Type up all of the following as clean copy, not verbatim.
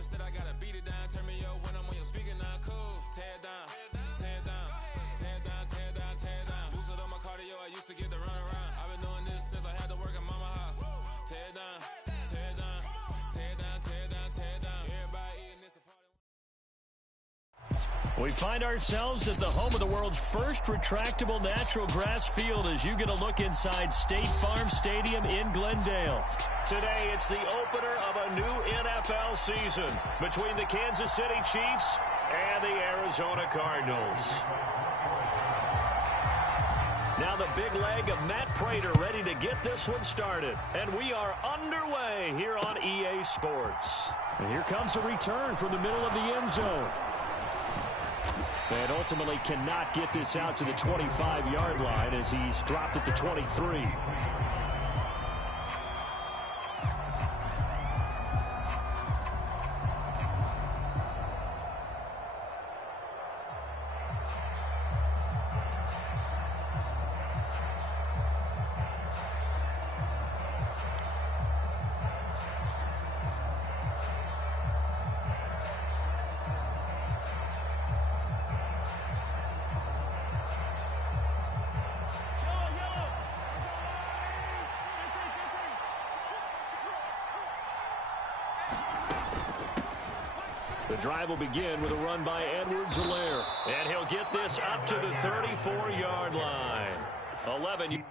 Never said I gotta beat it down. Turn me up when I'm on your speaker now. Cool. Tear down, tear down, tear down, tear down, tear down. Boosted up my cardio, I used to get to run around. I've been doing this since I had to work at mama house. Tear down, tear down, tear down, tear down, tear down. Everybody eating this a party. We find ourselves at the home of the world's first retractable natural grass field as you get a look inside State Farm Stadium in Glendale. Today, it's the opener of a new NFL season between the Kansas City Chiefs and the Arizona Cardinals. Now the big leg of Matt Prater ready to get this one started. And we are underway here on EA Sports. And here comes a return from the middle of the end zone. And ultimately cannot get this out to the 25-yard line as he's dropped at the 23. The drive will begin with a run by Edwards-Helaire. And he'll get this up to the 34-yard line. 11.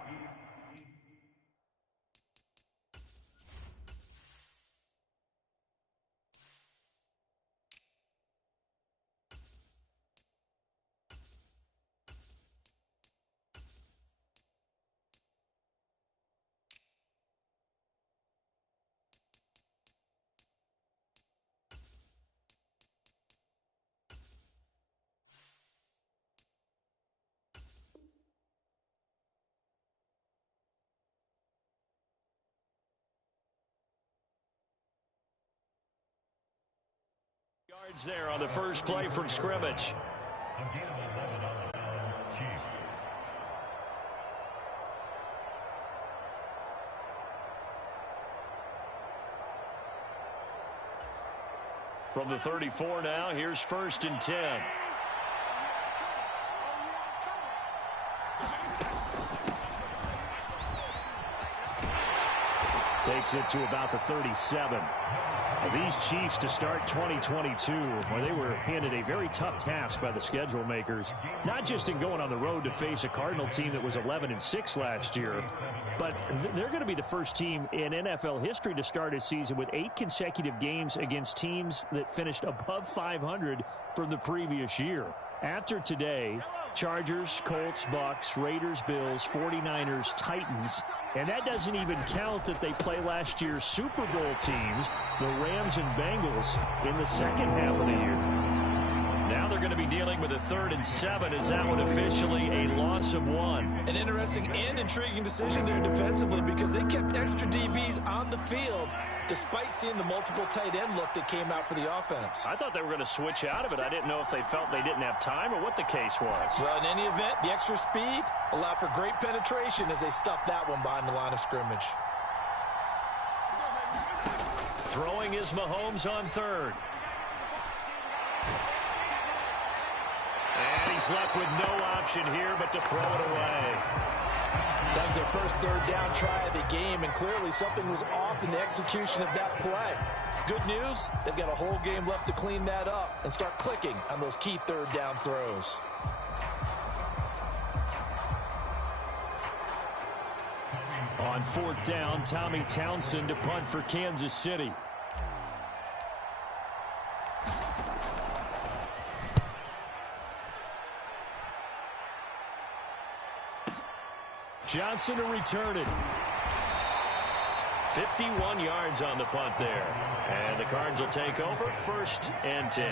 Yards there on the first play from scrimmage. From the 34 now, here's 1st and 10. Takes it to about the 37. These Chiefs to start 2022, where they were handed a very tough task by the schedule makers, not just in going on the road to face a Cardinal team that was 11-6 last year, but they're going to be the first team in NFL history to start a season with 8 consecutive games against teams that finished above 500 from the previous year. After today, Chargers, Colts, Bucks, Raiders, Bills, 49ers, Titans, and that doesn't even count that they play last year's Super Bowl teams, the Rams and Bengals, in the second half of the year. Now they're going to be dealing with a 3rd and 7 as that one officially a loss of 1. An interesting and intriguing decision there defensively because they kept extra DBs on the field despite seeing the multiple tight end look that came out for the offense. I thought they were going to switch out of it. I didn't know if they felt they didn't have time or what the case was. Well, in any event, the extra speed allowed for great penetration as they stuffed that one behind the line of scrimmage. Throwing is Mahomes on 3rd. And he's left with no option here but to throw it away. That was their first 3rd down try of the game, and clearly something was off in the execution of that play. Good news, they've got a whole game left to clean that up and start clicking on those key 3rd down throws. On 4th down, Tommy Townsend to punt for Kansas City. Johnson to return it. 51 yards on the punt there. And the Cards will take over 1st and 10.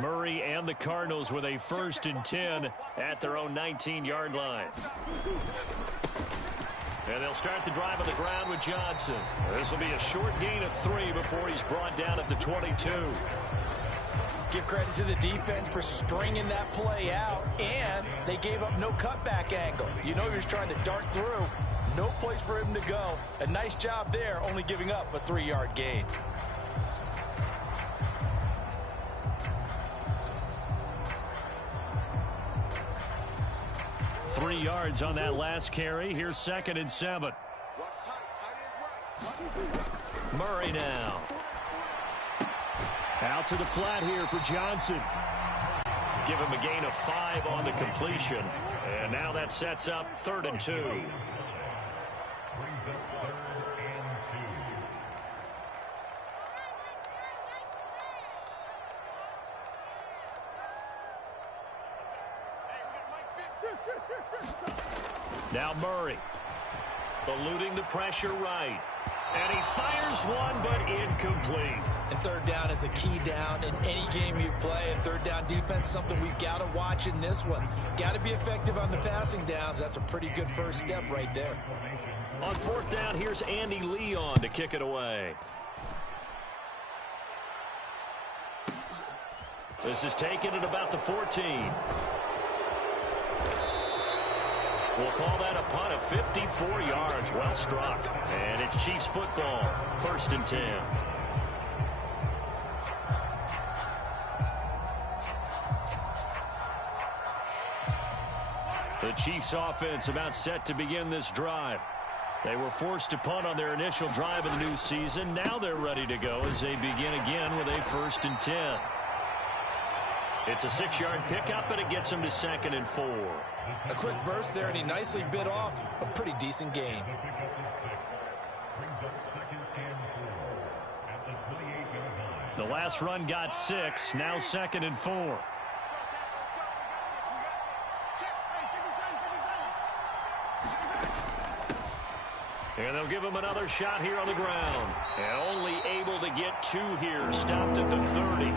Murray and the Cardinals with a 1st and 10 at their own 19-yard line. And they'll start the drive on the ground with Johnson. This will be a short gain of 3 before he's brought down at the 22. Give credit to the defense for stringing that play out, and they gave up no cutback angle. You know he was trying to dart through. No place for him to go. A nice job there, only giving up a 3-yard gain. Three yards on that last carry. Here's 2nd and 7. Murray now. Out to the flat here for Johnson. Give him a gain of 5 on the completion. And now that sets up 3rd and 2. Now Murray, eluding the pressure right. And he fires one, but incomplete. And 3rd down is a key down in any game you play. And 3rd down defense, something we've got to watch in this one. Got to be effective on the passing downs. That's a pretty good first step right there. On 4th down, here's Andy Leon to kick it away. This is taken at about the 14. We'll call that a punt of 54 yards. Well struck. And it's Chiefs football. 1st and 10. The Chiefs offense about set to begin this drive. They were forced to punt on their initial drive of the new season. Now they're ready to go as they begin again with a 1st and 10. It's a 6-yard pickup, and it gets them to 2nd and 4. A quick burst there, and he nicely bit off a pretty decent gain. The last run got 6. Now 2nd and 4. And they'll give him another shot here on the ground. And only able to get 2 here. Stopped at the 30.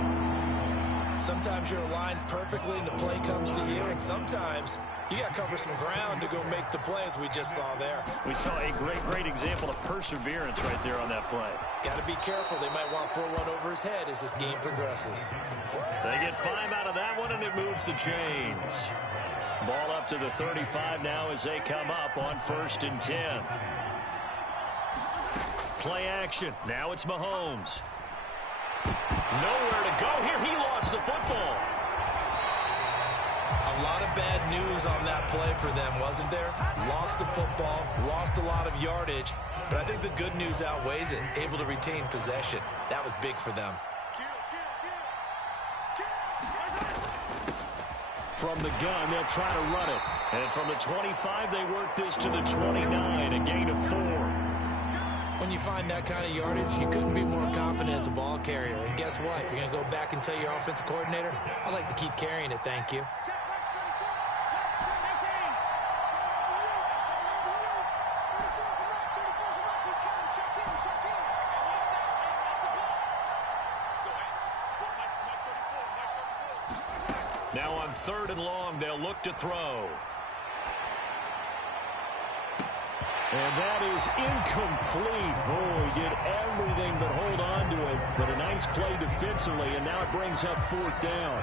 Sometimes you're aligned perfectly and the play comes to you, and sometimes you got to cover some ground to go make the play, as we just saw there. We saw a great example of perseverance right there on that play. Got to be careful. They might want to throw one over his head as this game progresses. They get 5 out of that one, and it moves the chains. Ball up to the 35 now as they come up on 1st and 10. Play action. Now it's Mahomes. Nowhere to go here. He lost the football. A lot of bad news on that play for them, wasn't there? Lost the football, lost a lot of yardage, but I think the good news outweighs it. Able to retain possession. That was big for them. From the gun, they'll try to run it. And from the 25, they work this to the 29, a gain of 4. When you find that kind of yardage, you couldn't be more confident as a ball carrier. And guess what? You're going to go back and tell your offensive coordinator, I'd like to keep carrying it, thank you. Now on 3rd and long, they'll look to throw. And that is incomplete. Oh, he did everything but hold on to it. But a nice play defensively, and now it brings up 4th down.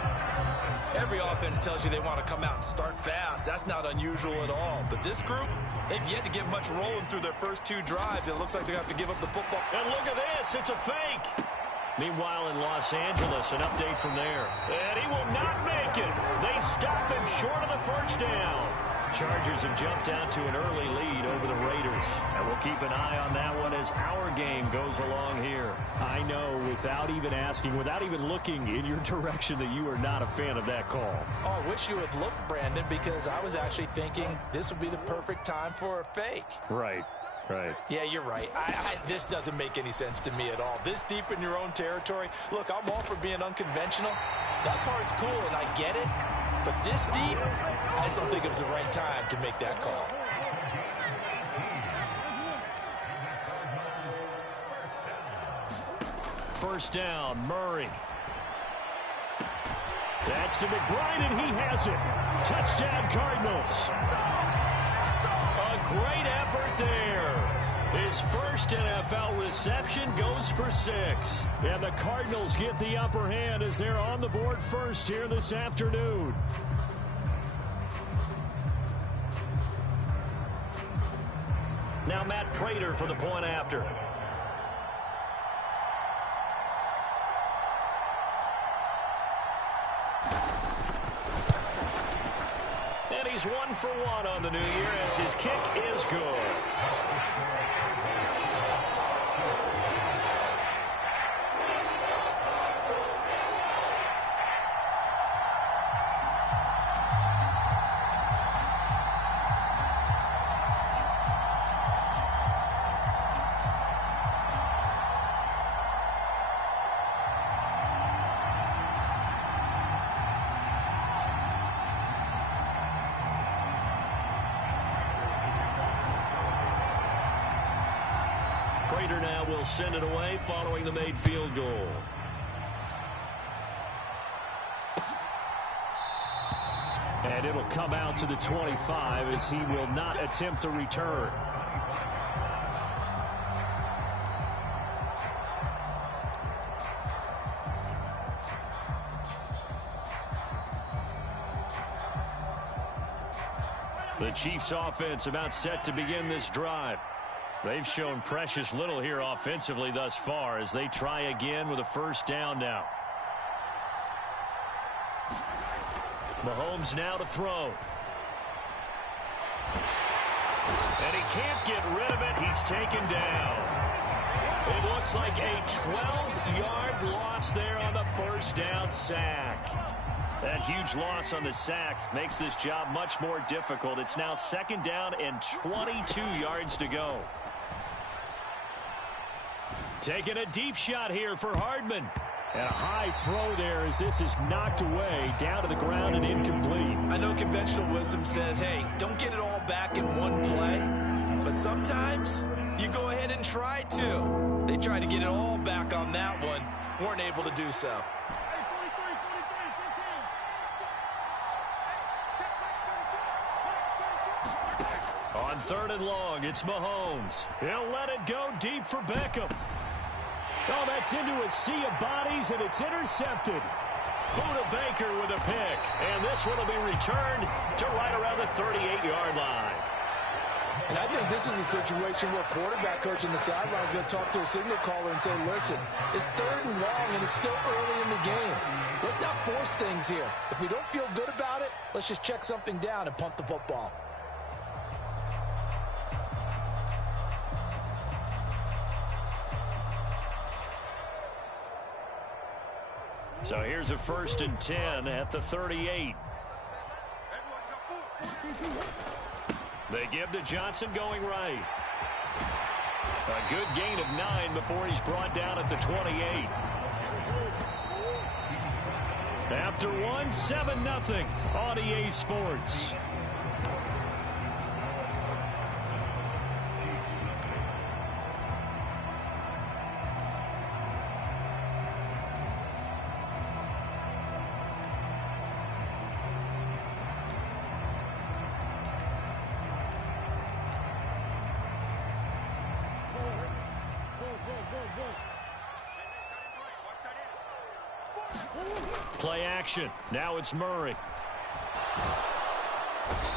Every offense tells you they want to come out and start fast. That's not unusual at all. But this group, they've yet to get much rolling through their first 2 drives. It looks like they're going to have to give up the football. And look at this. It's a fake. Meanwhile, in Los Angeles, an update from there. And he will not make it. They stop him short of the 1st down. Chargers have jumped out to an early lead over the Raiders. And we'll keep an eye on that one as our game goes along here. I know, without even asking, without even looking in your direction, that you are not a fan of that call. Oh, I wish you had looked, Brandon, because I was actually thinking this would be the perfect time for a fake. Right. Yeah, you're right. This doesn't make any sense to me at all. This deep in your own territory. Look, I'm all for being unconventional. That part's cool, and I get it. But this deep, I just don't think it was the right time to make that call. First down, Murray. That's to McBride, and he has it. Touchdown, Cardinals. A great effort there. His first NFL reception goes for 6. And the Cardinals get the upper hand as they're on the board first here this afternoon. Now Matt Prater for the point after. And he's 1 for 1 on the new year as his kick is good. Prater now will send it away following the made field goal. And it'll come out to the 25 as he will not attempt a return. The Chiefs offense about set to begin this drive. They've shown precious little here offensively thus far as they try again with a first down now. Mahomes now to throw. And he can't get rid of it. He's taken down. It looks like a 12-yard loss there on the first down sack. That huge loss on the sack makes this job much more difficult. It's now second down and 22 yards to go. Taking a deep shot here for Hardman. And a high throw there as this is knocked away, down to the ground and incomplete. I know conventional wisdom says, hey, don't get it all back in one play. But sometimes you go ahead and try to. They tried to get it all back on that one. Weren't able to do so. On 3rd and long, it's Mahomes. He'll let it go deep for Beckham. Oh, that's into a sea of bodies, and it's intercepted. Buda Baker with a pick. And this one will be returned to right around the 38-yard line. And I think this is a situation where quarterback coach on the sideline is going to talk to a signal caller and say, listen, it's 3rd and long, and it's still early in the game. Let's not force things here. If we don't feel good about it, let's just check something down and punt the football. So here's a 1st and 10 at the 38. They give to Johnson going right. A good gain of 9 before he's brought down at the 28. After one, 7-0 on EA Sports. Play action. Now it's Murray.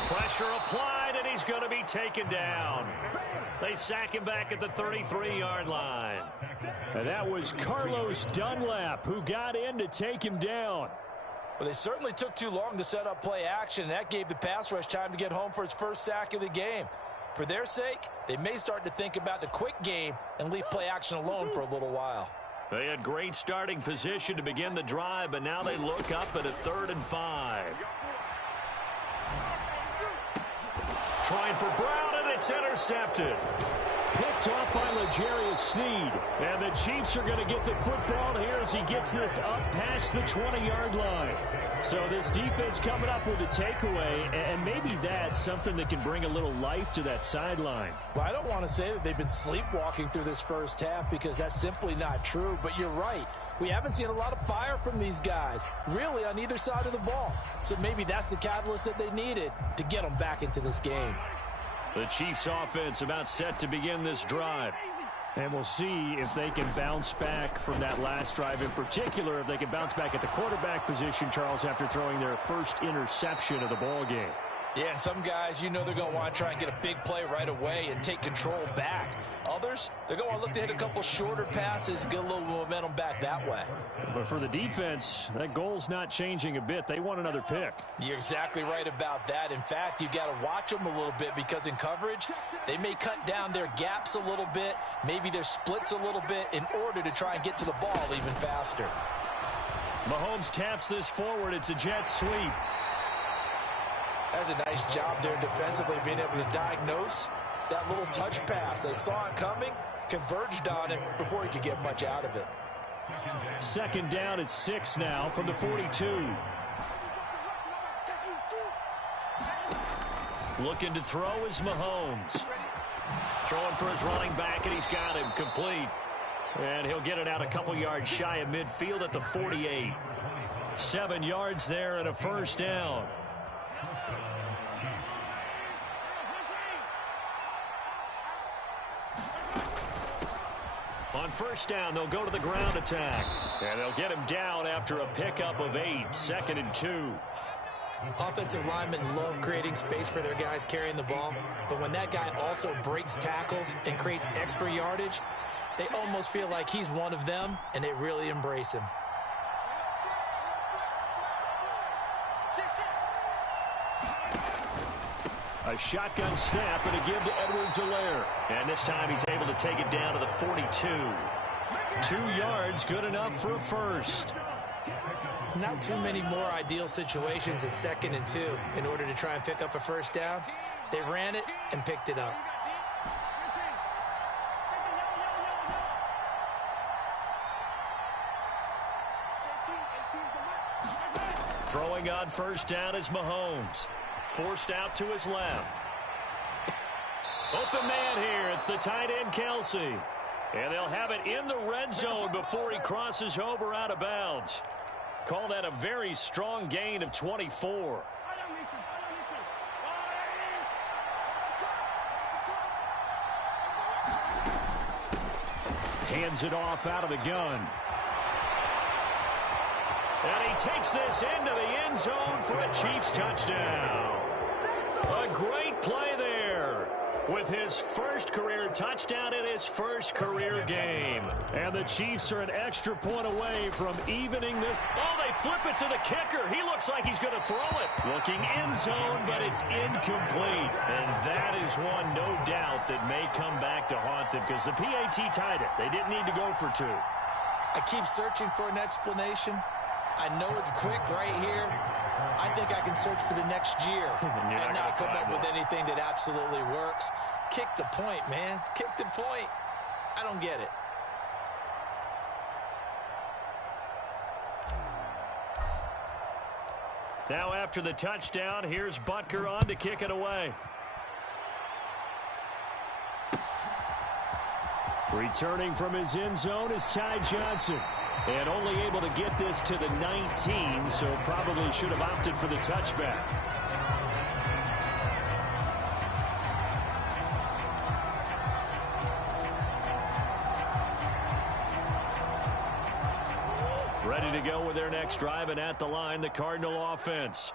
Pressure applied, and he's going to be taken down. They sack him back at the 33-yard line. And that was Carlos Dunlap who got in to take him down. Well, they certainly took too long to set up play action, and that gave the pass rush time to get home for its first sack of the game. For their sake, they may start to think about the quick game and leave play action alone for a little while. They had great starting position to begin the drive, but now they look up at a 3rd and 5. Trying for Brown, and it's intercepted. Picked off by L'Jarius Sneed. And the Chiefs are going to get the football here as he gets this up past the 20-yard line. So this defense coming up with a takeaway, and maybe that's something that can bring a little life to that sideline. Well, I don't want to say that they've been sleepwalking through this first half because that's simply not true, but you're right. We haven't seen a lot of fire from these guys, really, on either side of the ball. So maybe that's the catalyst that they needed to get them back into this game. The Chiefs offense about set to begin this drive. And we'll see if they can bounce back from that last drive. In particular, if they can bounce back at the quarterback position, Charles, after throwing their first interception of the ball game. Yeah, and some guys, you know they're going to want to try and get a big play right away and take control back. Others, they're going to look to hit a couple shorter passes and get a little momentum back that way. But for the defense, that goal's not changing a bit. They want another pick. You're exactly right about that. In fact, you got to watch them a little bit because in coverage, they may cut down their gaps a little bit, maybe their splits a little bit in order to try and get to the ball even faster. Mahomes taps this forward. It's a jet sweep. That's a nice job there defensively, being able to diagnose that little touch pass. They saw it coming, converged on it before he could get much out of it. Second down at 6 now from the 42. Looking to throw is Mahomes. Throwing for his running back, and he's got him complete. And he'll get it out a couple yards shy of midfield at the 48. 7 yards there and a first down. On first down, they'll go to the ground attack. And they'll get him down after a pickup of 8, 2nd and 2. Offensive linemen love creating space for their guys carrying the ball. But when that guy also breaks tackles and creates extra yardage, they almost feel like he's one of them, and they really embrace him. A shotgun snap and a give to Edwards-Helaire. And this time he's able to take it down to the 42. 2 yards, good enough for a first. Not too many more ideal situations at 2nd and 2 in order to try and pick up a first down. They ran it and picked it up. Throwing on first down is Mahomes. Forced out to his left. Open man here. It's the tight end, Kelce. And they'll have it in the red zone before he crosses over out of bounds. Call that a very strong gain of 24. Hands it off out of the gun. And he takes this into the end zone for a Chiefs touchdown. A great play there with his first career touchdown in his first career game. And the Chiefs are an extra point away from evening this. Oh, they flip it to the kicker. He looks like he's going to throw it. Looking end zone, but it's incomplete. And that is one, no doubt, that may come back to haunt them because the PAT tied it. They didn't need to go for 2. I keep searching for an explanation. I know it's quick right here. I think I can search for the next year and not come up with anything that absolutely works. Kick the point, man. Kick the point. I don't get it. Now after the touchdown, here's Butker on to kick it away. Returning from his end zone is Ty Johnson. And only able to get this to the 19, so probably should have opted for the touchback. Ready to go with their next drive, and at the line, the Cardinal offense.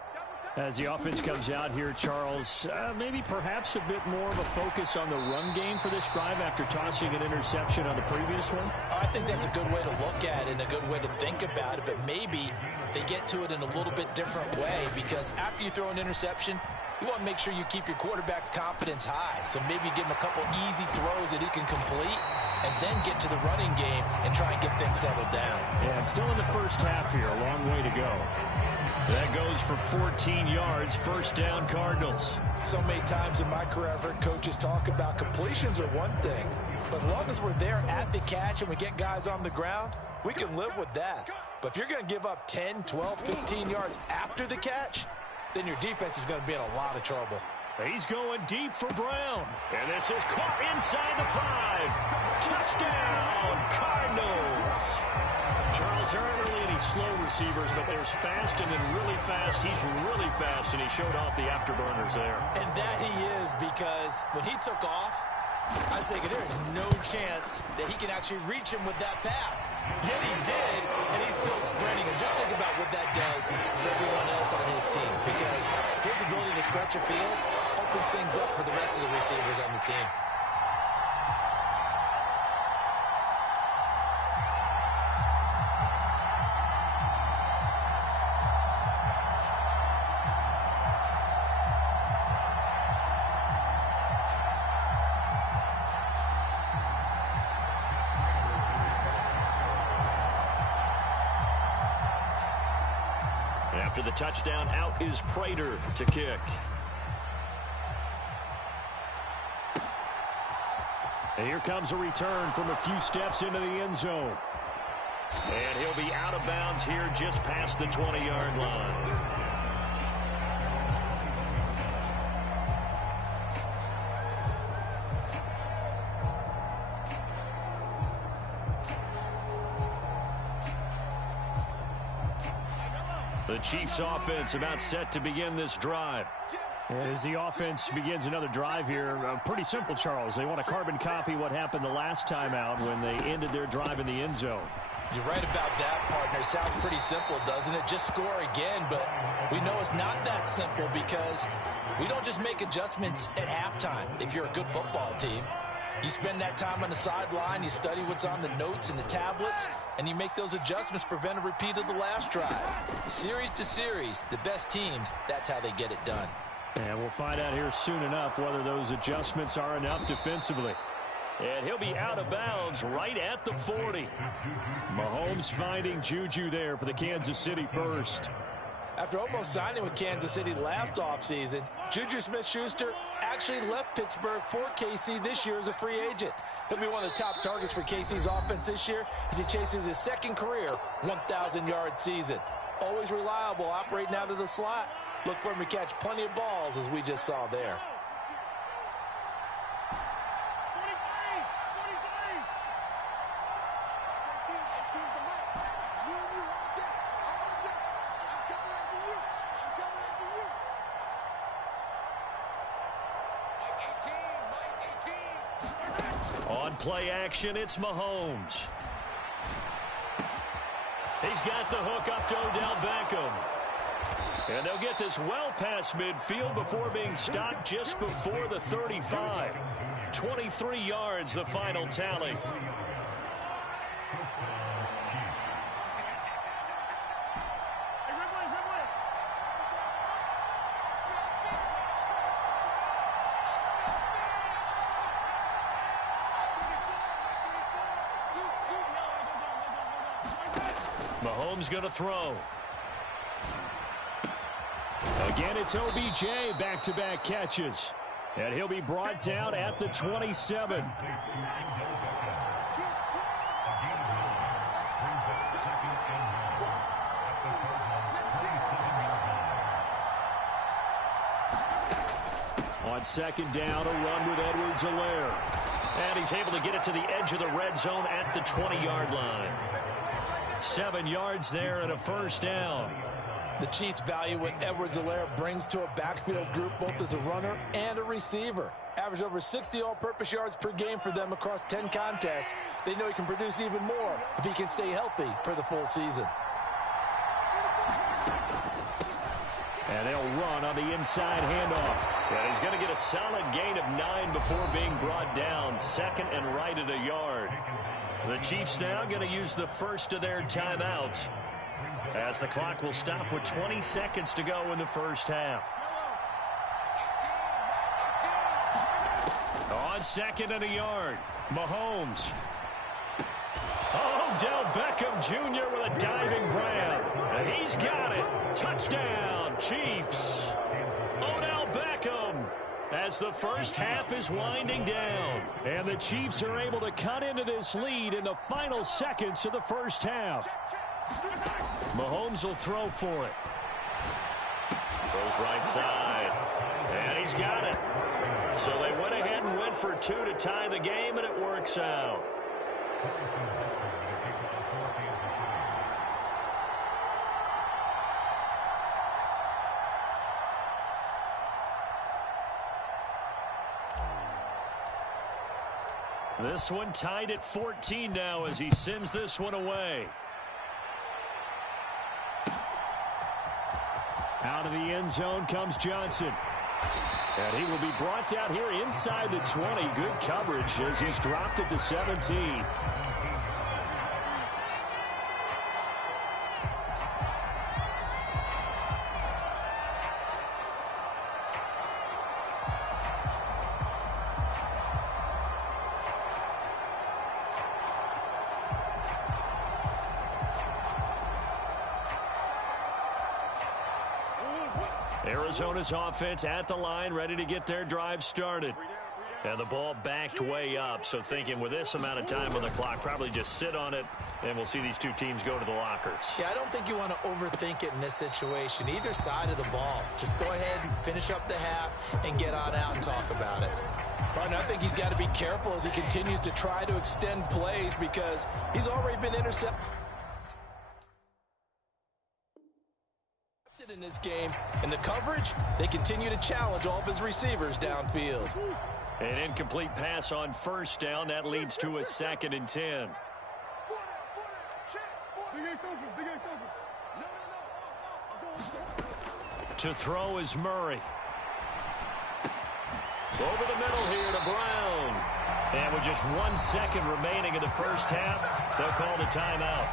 As the offense comes out here, Charles, maybe perhaps a bit more of a focus on the run game for this drive after tossing an interception on the previous one? I think that's a good way to look at it and a good way to think about it, but maybe they get to it in a little bit different way because after you throw an interception, you want to make sure you keep your quarterback's confidence high. So maybe give him a couple easy throws that he can complete and then get to the running game and try and get things settled down. Yeah, it's still in the first half here. A long way to go. That goes for 14 yards. First down, Cardinals. So many times in my career, I've heard coaches talk about completions are one thing. But as long as we're there at the catch and we get guys on the ground, we can live with that. But if you're going to give up 10, 12, 15 yards after the catch, then your defense is going to be in a lot of trouble. He's going deep for Brown. And this is caught inside the 5. Touchdown, Cardinals. Charles Charles, there aren't really any slow receivers, but there's fast and then really fast. He's really fast, and he showed off the afterburners there. And that he is, because when he took off, I was thinking there is no chance that he can actually reach him with that pass. Yet he did, and he's still sprinting. And just think about what that does for everyone else on his team, because his ability to stretch a field opens things up for the rest of the receivers on the team. After the touchdown, out is Prater to kick. And here comes a return from a few steps into the end zone. And he'll be out of bounds here just past the 20-yard line. The Chiefs offense about set to begin this drive. As the offense begins another drive here, pretty simple, Charles. They want to carbon copy what happened the last time out when they ended their drive in the end zone. You're right about that, partner. Sounds pretty simple, doesn't it? Just score again, but we know it's not that simple because we don't just make adjustments at halftime if you're a good football team. You spend that time on the sideline, you study what's on the notes and the tablets, and you make those adjustments to prevent a repeat of the last drive. Series to series, the best teams, that's how they get it done. And we'll find out here soon enough whether those adjustments are enough defensively. And he'll be out of bounds right at the 40. Mahomes finding Juju there for the Kansas City first. After almost signing with Kansas City last offseason, Juju Smith-Schuster actually left Pittsburgh for KC this year as a free agent. He'll be one of the top targets for KC's offense this year as he chases his second career 1,000-yard season. Always reliable, operating out of the slot. Look for him to catch plenty of balls, as we just saw there. On play action, it's Mahomes. He's got the hook up to Odell Beckham. And they'll get this well past midfield before being stopped just before the 35. 23 yards, the final tally. Mahomes going to throw. Again, it's OBJ, back-to-back catches. And he'll be brought down at the 27. On second down, a run with Edwards-Helaire. And he's able to get it to the edge of the red zone at the 20-yard line. 7 yards there and a first down. The Chiefs value what Edwards-Helaire brings to a backfield group, both as a runner and a receiver. Average over 60 all-purpose yards per game for them across 10 contests. They know he can produce even more if he can stay healthy for the full season. And they'll run on the inside handoff. And he's going to get a solid gain of 9 before being brought down. Second and right at a yard. The Chiefs now going to use the first of their timeouts, as the clock will stop with 20 seconds to go in the first half. On second and a yard, Mahomes. Odell Beckham Jr. with a diving grab. And he's got it. Touchdown, Chiefs. Odell Beckham, as the first half is winding down. And the Chiefs are able to cut into this lead in the final seconds of the first half. Mahomes will throw for it. Goes right side. And he's got it. So they went ahead and went for 2 to tie the game, and it works out. This one tied at 14 now as he sends this one away. Out of the end zone comes Johnson. And he will be brought down here inside the 20. Good coverage as he's dropped at the 17. Arizona's offense at the line, ready to get their drive started. And the ball backed way up, so thinking with this amount of time on the clock, probably just sit on it, and we'll see these two teams go to the lockers. Yeah, I don't think you want to overthink it in this situation, either side of the ball. Just go ahead and finish up the half and get on out and talk about it. But I think he's got to be careful as he continues to try to extend plays because he's already been intercepted in this game. In the coverage, they continue to challenge all of his receivers downfield. An incomplete pass on first down. That leads to a 2nd and 10. To throw is Murray. Over the middle here to Brown. And with just 1 second remaining in the first half, they'll call the timeout.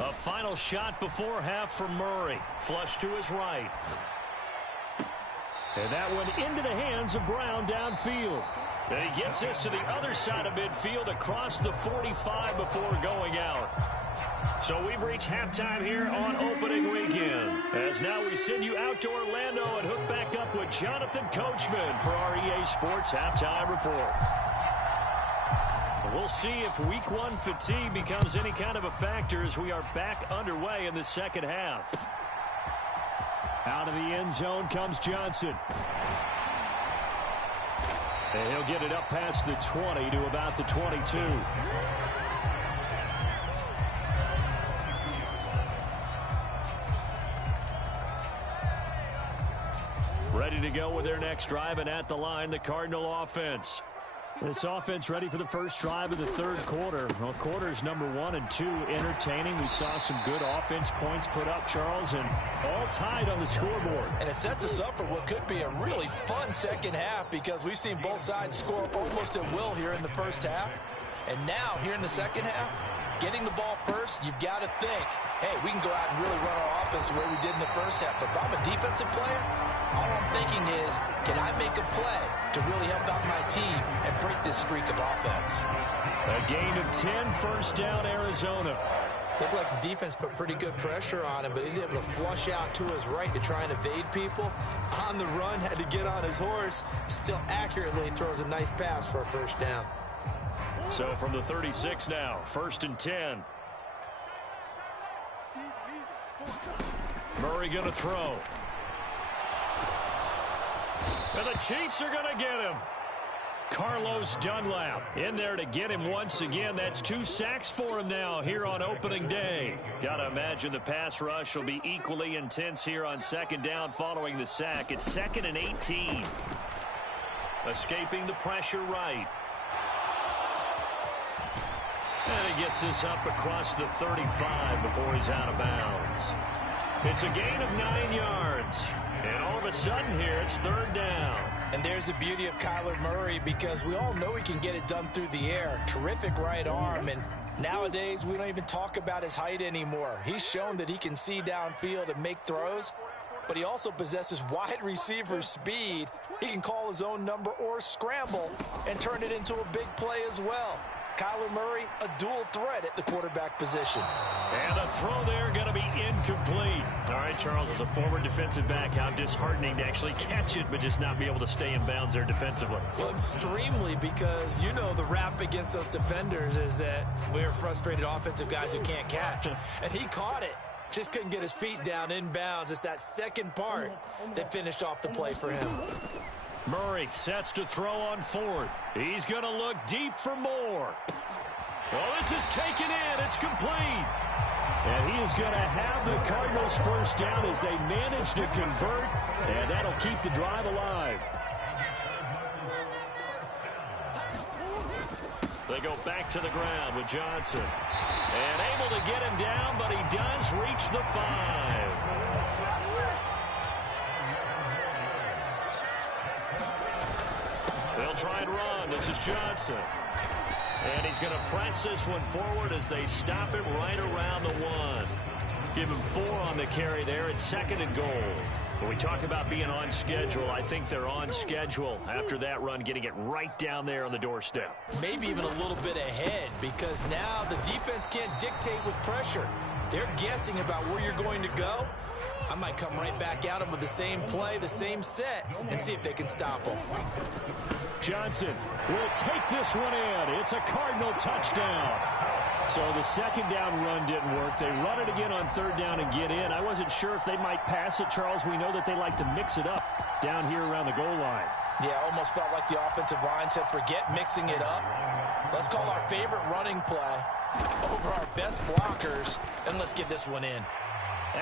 A final shot before half for Murray. Flush to his right. And that one into the hands of Brown downfield. And he gets this to the other side of midfield across the 45 before going out. So we've reached halftime here on opening weekend. As now we send you out to Orlando and hook back up with Jonathan Coachman for our EA Sports Halftime Report. We'll see if week 1 fatigue becomes any kind of a factor as we are back underway in the second half. Out of the end zone comes Johnson. And he'll get it up past the 20 to about the 22. Ready to go with their next drive, and at the line, the Cardinal offense. This offense ready for the first drive of the third quarter. Well, quarters number 1 and 2 entertaining. We saw some good offense points put up, Charles, and all tied on the scoreboard. And it sets us up for what could be a really fun second half because we've seen both sides score almost at will here in the first half. And now, here in the second half, getting the ball first, you've got to think, hey, we can go out and really run our offense the way we did in the first half. But if I'm a defensive player, all I'm thinking is, can I make a play to really help out my team and break this streak of offense? A gain of 10, first down, Arizona. Looked like the defense put pretty good pressure on him, but he's able to flush out to his right to try and evade people. On the run, had to get on his horse. Still accurately throws a nice pass for a first down. So from the 36 now, 1st and 10. Murray going to throw. And the Chiefs are going to get him. Carlos Dunlap in there to get him once again. That's 2 sacks for him now here on opening day. Got to imagine the pass rush will be equally intense here on second down following the sack. It's 2nd and 18. Escaping the pressure right. And he gets this up across the 35 before he's out of bounds. It's a gain of 9 yards. And all of a sudden here, it's 3rd down. And there's the beauty of Kyler Murray because we all know he can get it done through the air. Terrific right arm. And nowadays, we don't even talk about his height anymore. He's shown that he can see downfield and make throws. But he also possesses wide receiver speed. He can call his own number or scramble and turn it into a big play as well. Kyler Murray, a dual threat at the quarterback position. And the throw there going to be incomplete. All right, Charles, as a former defensive back, how disheartening to actually catch it, but just not be able to stay in bounds there defensively. Well, extremely, because you know the rap against us defenders is that we're frustrated offensive guys who can't catch. And he caught it. Just couldn't get his feet down in bounds. It's that second part that finished off the play for him. Murray sets to throw on fourth. He's going to look deep for more. Well, this is taken in. It's complete. And he is going to have the Cardinals first down as they manage to convert, and that'll keep the drive alive. They go back to the ground with Johnson. And able to get him down, but he does reach the 5. They'll try and run. This is Johnson. And he's going to press this one forward as they stop it right around the 1. Give him 4 on the carry there. It's 2nd and goal. When we talk about being on schedule, I think they're on schedule after that run, getting it right down there on the doorstep. Maybe even a little bit ahead, because now the defense can't dictate with pressure. They're guessing about where you're going to go. I might come right back at them with the same play, the same set, and see if they can stop them. Johnson will take this one in. It's a Cardinal touchdown. So the second down run didn't work. They run it again on 3rd down and get in. I wasn't sure if they might pass it, Charles. We know that they like to mix it up down here around the goal line. Yeah, almost felt like the offensive line said, forget mixing it up. Let's call our favorite running play over our best blockers, and let's get this one in.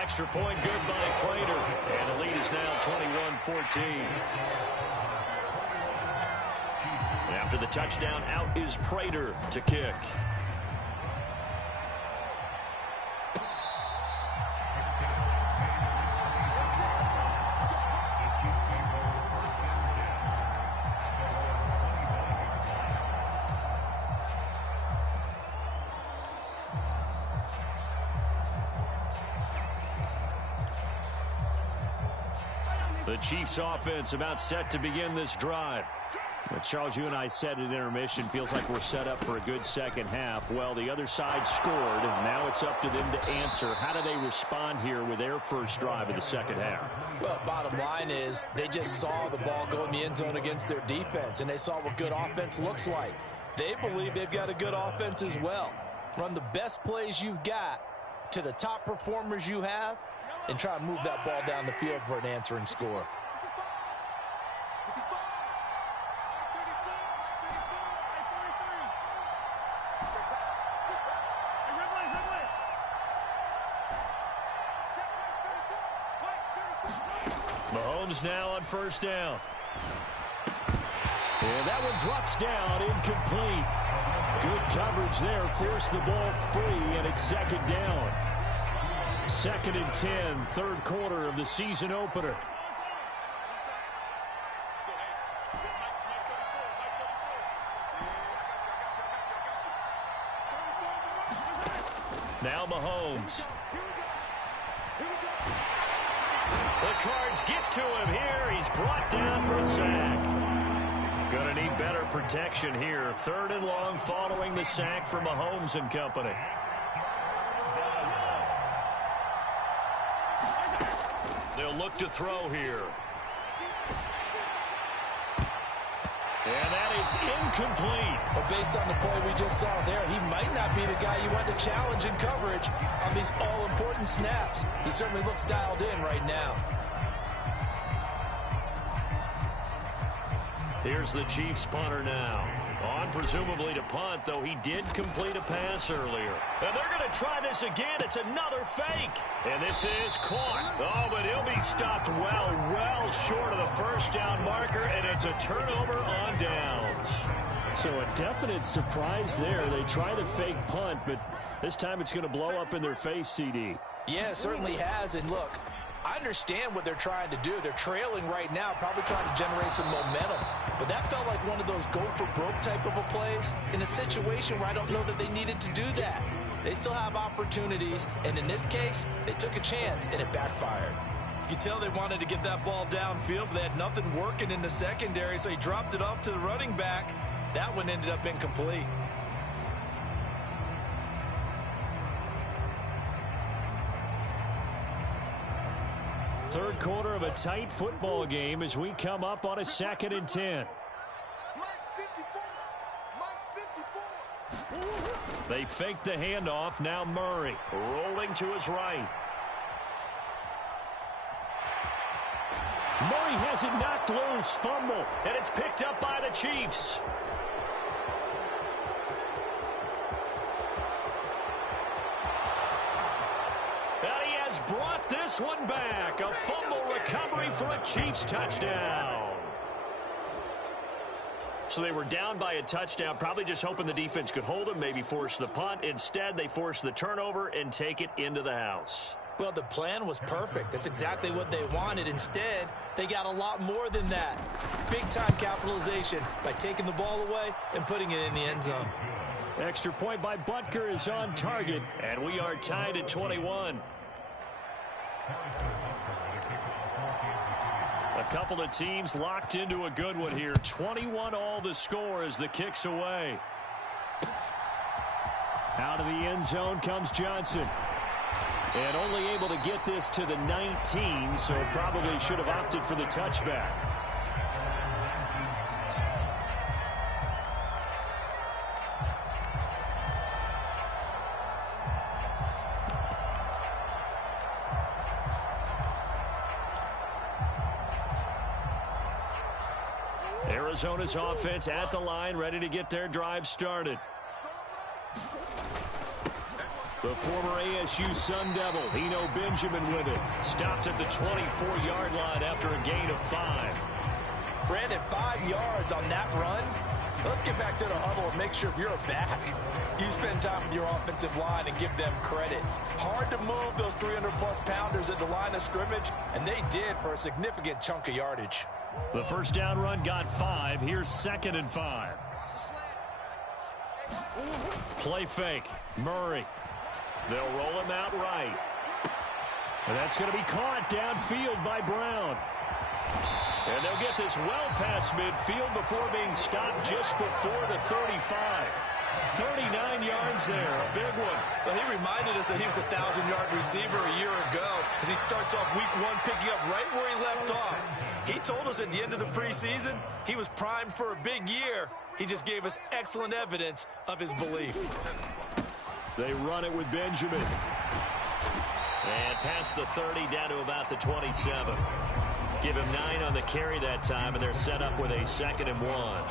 Extra point good by Prater. And the lead is now 21-14. After the touchdown, out is Prater to kick. The Chiefs offense about set to begin this drive. But Charles, you and I said at intermission, feels like we're set up for a good second half. Well, the other side scored, and now it's up to them to answer. How do they respond here with their first drive of the second half? Well, bottom line is they just saw the ball go in the end zone against their defense, and they saw what good offense looks like. They believe they've got a good offense as well. Run the best plays you've got to the top performers you have, and try and move that ball down the field for an answering score. Mahomes now on 1st down. And that one drops down, incomplete. Good coverage there, forced the ball free, and it's 2nd down. 2nd and 10, 3rd quarter of the season opener. Now Mahomes. The Cards get to him here. He's brought down for a sack. Gonna need better protection here. 3rd and long following the sack for Mahomes and company. They'll look to throw here. And that is incomplete. But based on the play we just saw there, he might not be the guy you want to challenge in coverage on these all-important snaps. He certainly looks dialed in right now. Here's the Chiefs punter now. On presumably to punt, though he did complete a pass earlier. And they're going to try this again. It's another fake. And this is caught. Oh, but he'll be stopped well short of the 1st down marker, and it's a turnover on downs. So a definite surprise there. They try the fake punt, but this time it's going to blow up in their face, CD. Yeah, it certainly has. And look, I understand what they're trying to do. They're trailing right now, probably trying to generate some momentum. But that felt like one of those go-for-broke type of a plays in a situation where I don't know that they needed to do that. They still have opportunities, and in this case, they took a chance, and it backfired. You could tell they wanted to get that ball downfield, but they had nothing working in the secondary, so he dropped it off to the running back. That one ended up incomplete. Third quarter of a tight football game as we come up on a 2nd and 10. They fake the handoff. Now Murray rolling to his right. Murray has it knocked loose. Fumble. And it's picked up by the Chiefs. And he has brought this one back. A fumble recovery for a Chiefs touchdown. So they were down by a touchdown, probably just hoping the defense could hold them, maybe force the punt. Instead, they force the turnover and take it into the house. Well, the plan was perfect. That's exactly what they wanted. Instead, they got a lot more than that. Big-time capitalization by taking the ball away and putting it in the end zone. Extra point by Butker is on target. And we are tied at 21. A couple of teams locked into a good one here. 21 all the score as the kick's away. Out of the end zone comes Johnson. And only able to get this to the 19, so probably should have opted for the touchback. Arizona's offense at the line, ready to get their drive started. The former ASU Sun Devil, Eno Benjamin with it. Stopped at the 24-yard line after a gain of 5. Brandon, 5 yards on that run. Let's get back to the huddle and make sure if you're a back, you spend time with your offensive line and give them credit. Hard to move those 300-plus pounders at the line of scrimmage, and they did for a significant chunk of yardage. The first down run got 5. Here's 2nd and 5. Play fake. Murray. They'll roll him out right. And that's going to be caught downfield by Brown. And they'll get this well past midfield before being stopped just before the 35. 39 yards there, a big one. Well, he reminded us that he was a 1,000-yard receiver a year ago as he starts off week 1 picking up right where he left off. He told us at the end of the preseason he was primed for a big year. He just gave us excellent evidence of his belief. They run it with Benjamin. And past the 30 down to about the 27. Give him 9 on the carry that time, and they're set up with a 2nd and 1.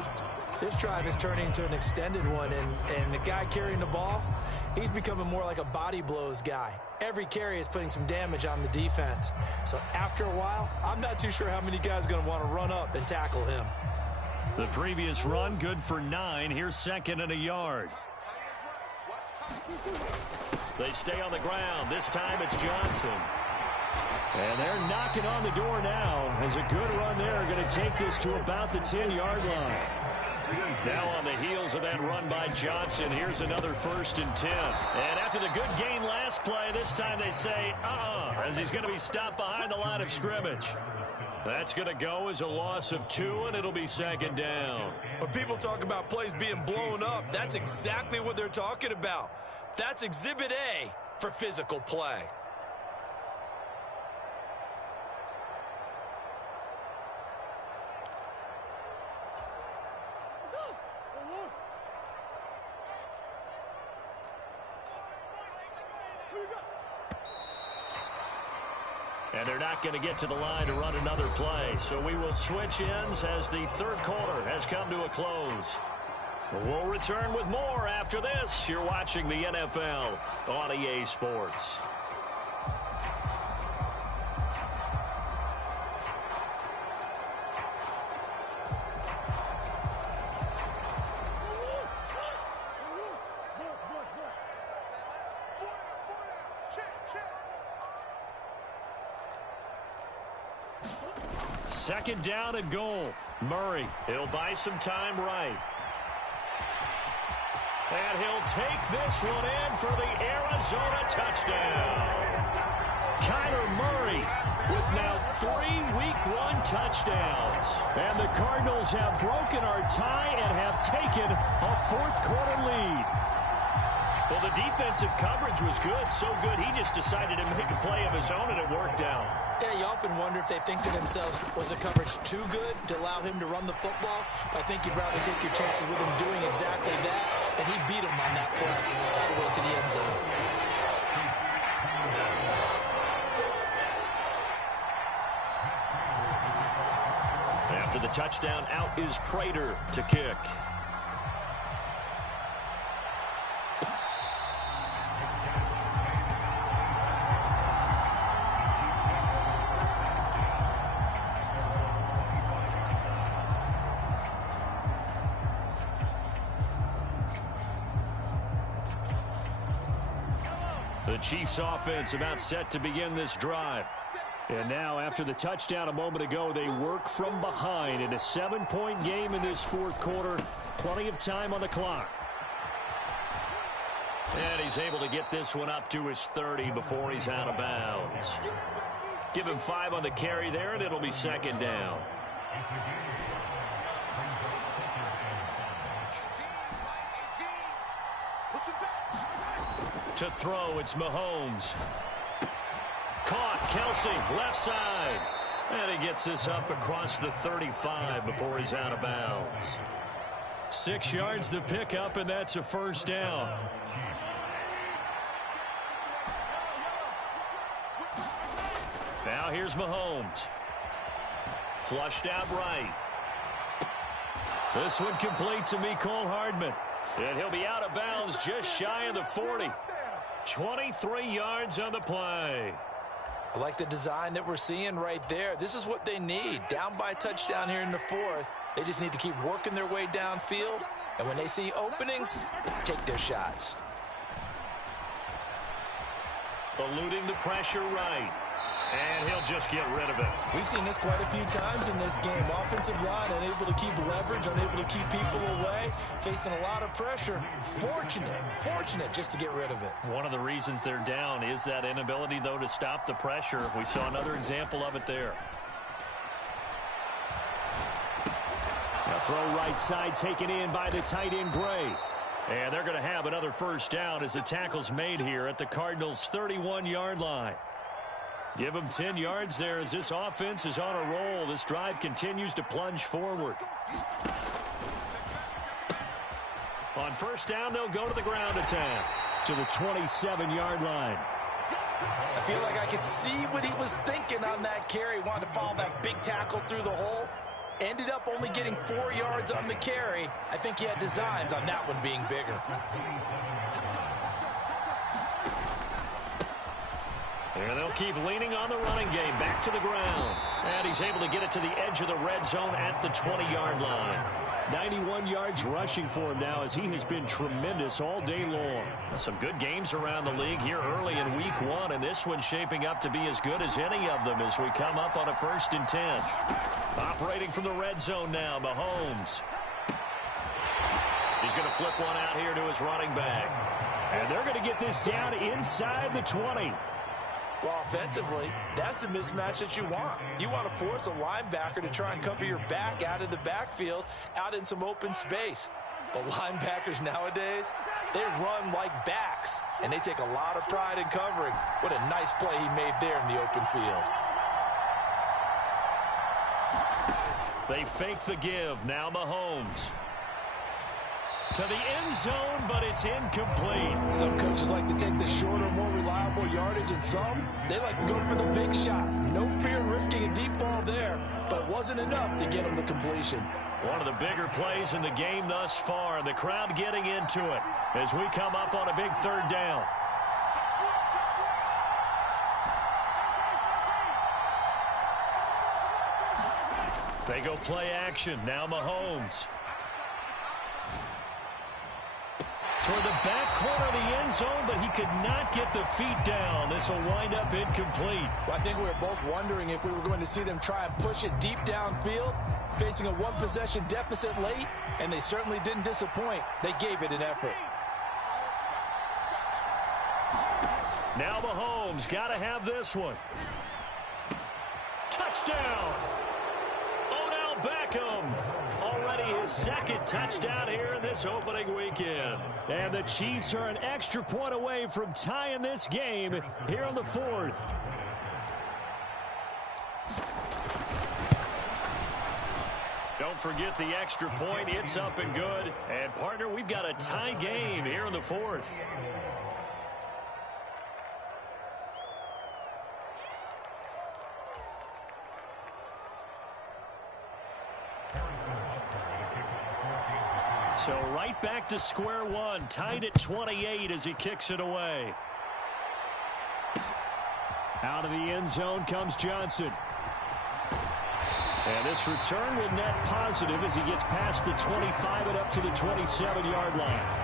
This drive is turning into an extended one, and the guy carrying the ball, he's becoming more like a body blows guy. Every carry is putting some damage on the defense. So after a while, I'm not too sure how many guys are going to want to run up and tackle him. The previous run good for 9. Here's 2nd and a yard. They stay on the ground. This time it's Johnson. And they're knocking on the door now. As a good run there, going to take this to about the 10-yard line. Now on the heels of that run by Johnson, here's another 1st and 10. And after the good gain last play, this time they say, as he's going to be stopped behind the line of scrimmage. That's going to go as a loss of 2, and it'll be 2nd down. When people talk about plays being blown up, that's exactly what they're talking about. That's Exhibit A for physical play. And they're not going to get to the line to run another play. So we will switch ends as the third quarter has come to a close. We'll return with more after this. You're watching the NFL on EA Sports. Second down and goal. Murray, he'll buy some time right. And he'll take this one in for the Arizona touchdown. Kyler Murray with now 3 Week 1 touchdowns. And the Cardinals have broken our tie and have taken a fourth quarter lead. Well, the defensive coverage was good, so good he just decided to make a play of his own, and it worked out. Yeah, you often wonder if they think to themselves, was the coverage too good to allow him to run the football? I think you'd rather take your chances with him doing exactly that, and he beat him on that play all the way to the end zone. After the touchdown, out is Prater to kick. The Chiefs offense about set to begin this drive. And now, after the touchdown a moment ago, they work from behind in a 7-point game in this fourth quarter. Plenty of time on the clock. And he's able to get this one up to his 30 before he's out of bounds. Give him 5 on the carry there, and it'll be second down. To throw, it's Mahomes. Caught, Kelsey, left side. And he gets this up across the 35 before he's out of bounds. 6 yards to pick up, and that's a first down. Now here's Mahomes. Flushed out right. This one complete to Mecole Hardman. And he'll be out of bounds just shy of the 40. 23 yards on the play. I like the design that we're seeing right there. This is what they need. Down by a touchdown here in the fourth. They just need to keep working their way downfield. And when they see openings, take their shots. Eluding the pressure right. And he'll just get rid of it. We've seen this quite a few times in this game. Offensive line unable to keep leverage, unable to keep people away, facing a lot of pressure. Fortunate just to get rid of it. One of the reasons they're down is that inability, though, to stop the pressure. We saw another example of it there. A throw right side taken in by the tight end Gray. And they're going to have another first down as the tackle's made here at the Cardinals' 31-yard line. Give them 10 yards there as this offense is on a roll. This drive continues to plunge forward. On first down, they'll go to the ground attack to the 27-yard line. I feel like I could see what he was thinking on that carry. Wanted to follow that big tackle through the hole. Ended up only getting 4 yards on the carry. I think he had designs on that one being bigger. And they'll keep leaning on the running game. Back to the ground. And he's able to get it to the edge of the red zone at the 20-yard line. 91 yards rushing for him now as he has been tremendous all day long. Some good games around the league here early in week 1, and this one's shaping up to be as good as any of them as we come up on a 1st and 10. Operating from the red zone now, Mahomes. He's going to flip one out here to his running back. And they're going to get this down inside the 20. Well, offensively, that's the mismatch that you want. You want to force a linebacker to try and cover your back out of the backfield, out in some open space. But linebackers nowadays, they run like backs, and they take a lot of pride in covering. What a nice play he made there in the open field. They fake the give. Now Mahomes. To the end zone, but it's incomplete. Some coaches like to take the shorter, more reliable yardage, and some, they like to go for the big shot. No fear in risking a deep ball there, but it wasn't enough to get them the completion. One of the bigger plays in the game thus far, and the crowd getting into it as we come up on a big 3rd down. They go play action. Now Mahomes. Toward the back corner of the end zone, but he could not get the feet down. This will wind up incomplete. Well, I think we were both wondering if we were going to see them try and push it deep downfield, facing a one-possession deficit late, and they certainly didn't disappoint. They gave it an effort. Now Mahomes got to have this one. Touchdown! Odell Beckham. Already his 2nd touchdown here in this opening weekend. And the Chiefs are an extra point away from tying this game here in the 4th. Don't forget the extra point. It's up and good. And, partner, we've got a tie game here in the 4th. So right back to square one, tied at 28 as he kicks it away. Out of the end zone comes Johnson. And this return will net positive as he gets past the 25 and up to the 27-yard line.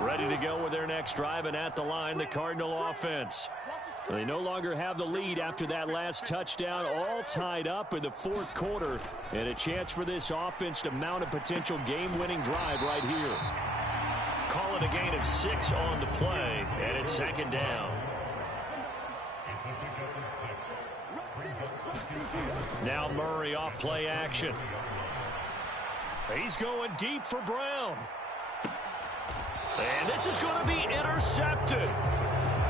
Ready to go with their next drive, and at the line, the Cardinal offense. They no longer have the lead after that last touchdown, all tied up in the fourth quarter, and a chance for this offense to mount a potential game-winning drive right here. Call it a gain of 6 on the play, and it's second down. Now Murray off play action. He's going deep for Brown. And this is going to be intercepted.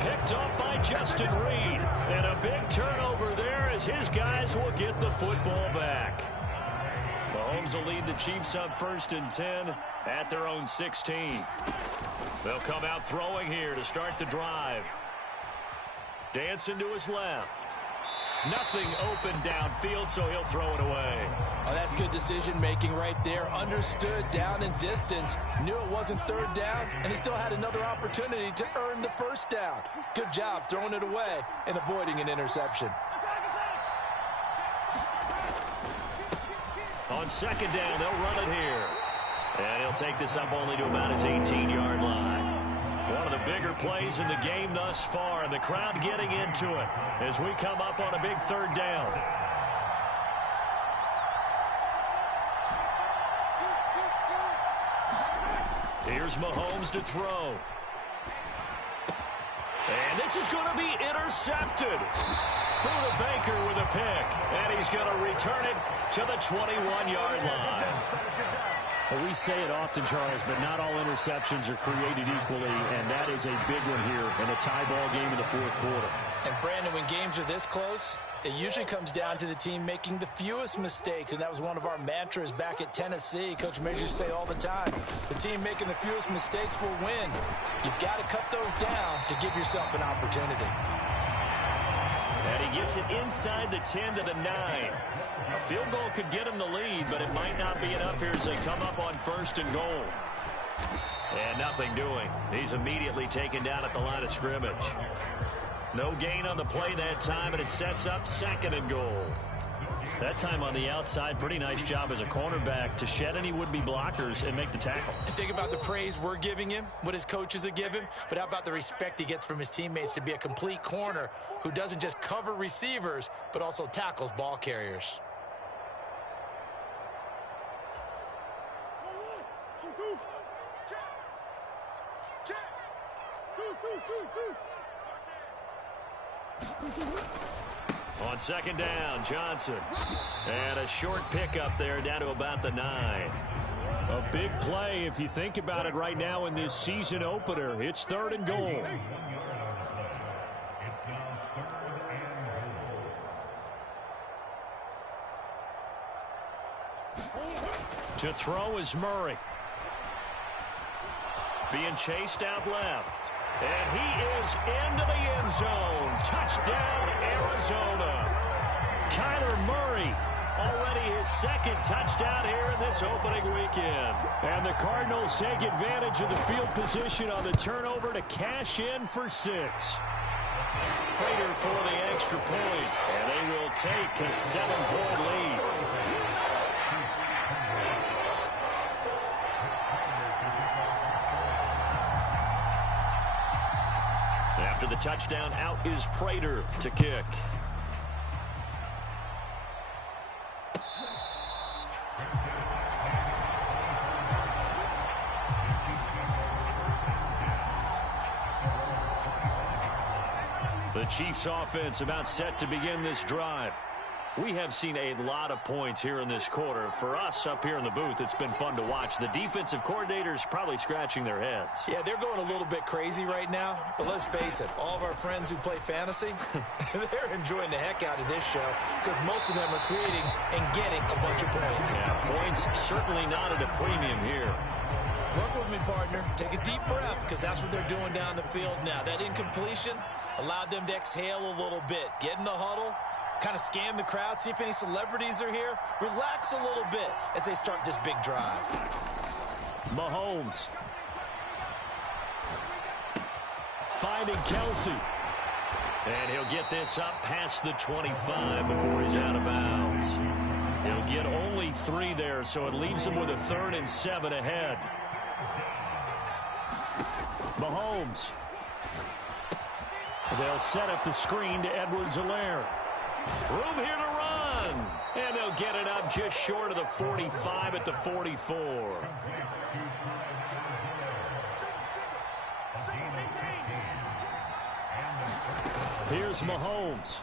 Picked up by Justin Reed. And a big turnover there as his guys will get the football back. Mahomes will lead the Chiefs up 1st and 10 at their own 16. They'll come out throwing here to start the drive. Dancing to his left. Nothing open downfield, so he'll throw it away. Oh, that's good decision-making right there. Understood down and distance. Knew it wasn't third down, and he still had another opportunity to earn the first down. Good job throwing it away and avoiding an interception. On second down, they'll run it here. And he'll take this up only to about his 18-yard line. One of the bigger plays in the game thus far, and the crowd getting into it as we come up on a big third down. Here's Mahomes to throw. And this is going to be intercepted. Buda Baker with a pick, and he's going to return it to the 21-yard line. Well, we say it often, Charles, but not all interceptions are created equally, and that is a big one here in a tie ball game in the fourth quarter. And, Brandon, when games are this close, it usually comes down to the team making the fewest mistakes, and that was one of our mantras back at Tennessee. Coach Majors used to say all the time, the team making the fewest mistakes will win. You've got to cut those down to give yourself an opportunity. And he gets it inside the 10 to the 9. A field goal could get him the lead, but it might not be enough here as they come up on 1st and goal. And nothing doing. He's immediately taken down at the line of scrimmage. No gain on the play that time, and it sets up 2nd and goal. That time on the outside, pretty nice job as a cornerback to shed any would-be blockers and make the tackle. And think about the praise we're giving him, what his coaches have given, but how about the respect he gets from his teammates to be a complete corner who doesn't just cover receivers, but also tackles ball carriers. On 2nd down, Johnson. And a short pickup there down to about the 9. A big play if you think about it right now in this season opener. It's 3rd and goal. To throw is Murray. Being chased out left. And he is into the end zone. Touchdown, Arizona. Kyler Murray, already his 2nd touchdown here in this opening weekend. And the Cardinals take advantage of the field position on the turnover to cash in for 6. Prater for the extra point. And they will take a 7-point lead. After the touchdown, out is Prater to kick. The Chiefs offense about set to begin this drive. We have seen a lot of points here in this quarter. For us up here in the booth, it's been fun to watch. The defensive coordinators probably scratching their heads. Yeah, they're going a little bit crazy right now. But let's face it, all of our friends who play fantasy, they're enjoying the heck out of this show because most of them are creating and getting a bunch of points. Yeah, points certainly not at a premium here. Work with me, partner. Take a deep breath because that's what they're doing down the field now. That incompletion allowed them to exhale a little bit. Get in the huddle. Kind of scan the crowd, see if any celebrities are here. Relax a little bit as they start this big drive. Mahomes. Finding Kelsey. And he'll get this up past the 25 before he's out of bounds. He'll get only 3 there, so it leaves him with a 3rd and 7 ahead. Mahomes. They'll set up the screen to Edwards-Helaire. Room here to run. And they'll get it up just short of the 45 at the 44. Here's Mahomes.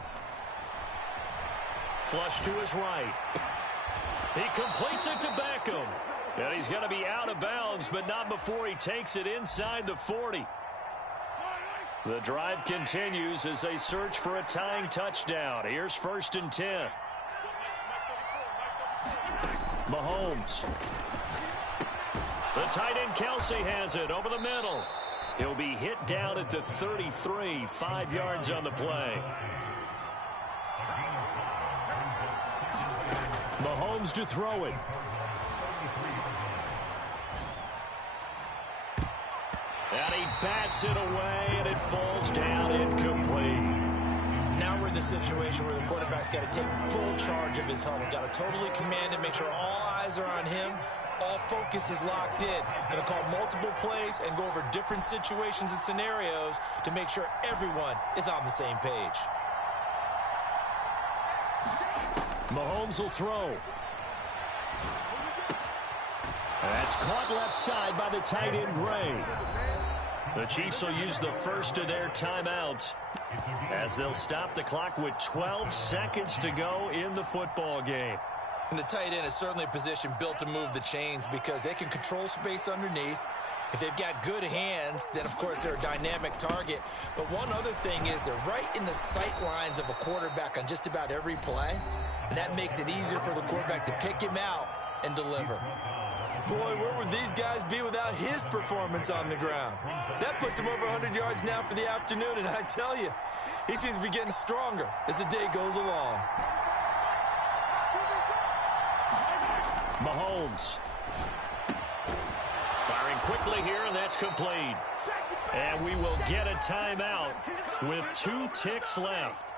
Flush to his right. He completes it to Beckham. And he's going to be out of bounds, but not before he takes it inside the 40. The drive continues as they search for a tying touchdown. Here's 1st and 10. Mahomes. The tight end Kelsey has it over the middle. He'll be hit down at the 33, 5 yards on the play. Mahomes to throw it. And he bats it away, and it falls down incomplete. Now we're in the situation where the quarterback's got to take full charge of his huddle. Got to totally command it, make sure all eyes are on him. All focus is locked in. Going to call multiple plays and go over different situations and scenarios to make sure everyone is on the same page. Mahomes will throw. That's caught left side by the tight end Gray. The Chiefs will use the first of their timeouts as they'll stop the clock with 12 seconds to go in the football game. And the tight end is certainly a position built to move the chains because they can control space underneath. If they've got good hands, then, of course, they're a dynamic target. But one other thing is they're right in the sight lines of a quarterback on just about every play. And that makes it easier for the quarterback to pick him out and deliver. Boy, where would these guys be without his performance on the ground? That puts him over 100 yards now for the afternoon, and I tell you, he seems to be getting stronger as the day goes along. Mahomes. Firing quickly here, and that's complete. And we will get a timeout with 2 ticks left.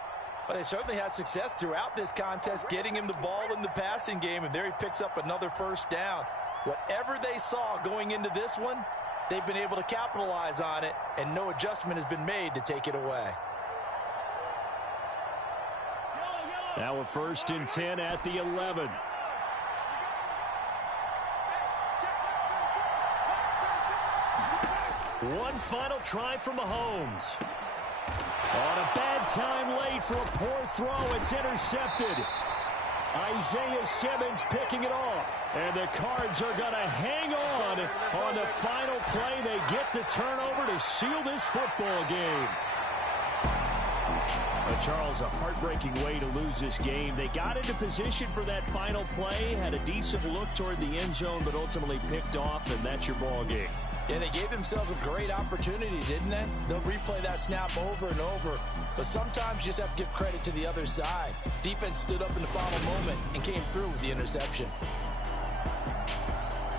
Well, they certainly had success throughout this contest, getting him the ball in the passing game, and there he picks up another 1st down. Whatever they saw going into this one, they've been able to capitalize on it, and no adjustment has been made to take it away. Now a 1st and 10 at the 11. One final try for Mahomes. On a bad time late for a poor throw. It's intercepted. Isaiah Simmons picking it off. And the Cards are going to hang on the final play. They get the turnover to seal this football game. Charles, a heartbreaking way to lose this game. They got into position for that final play, had a decent look toward the end zone, but ultimately picked off, and that's your ball game. Yeah, they gave themselves a great opportunity, didn't they? They'll replay that snap over and over. But sometimes you just have to give credit to the other side. Defense stood up in the final moment and came through with the interception.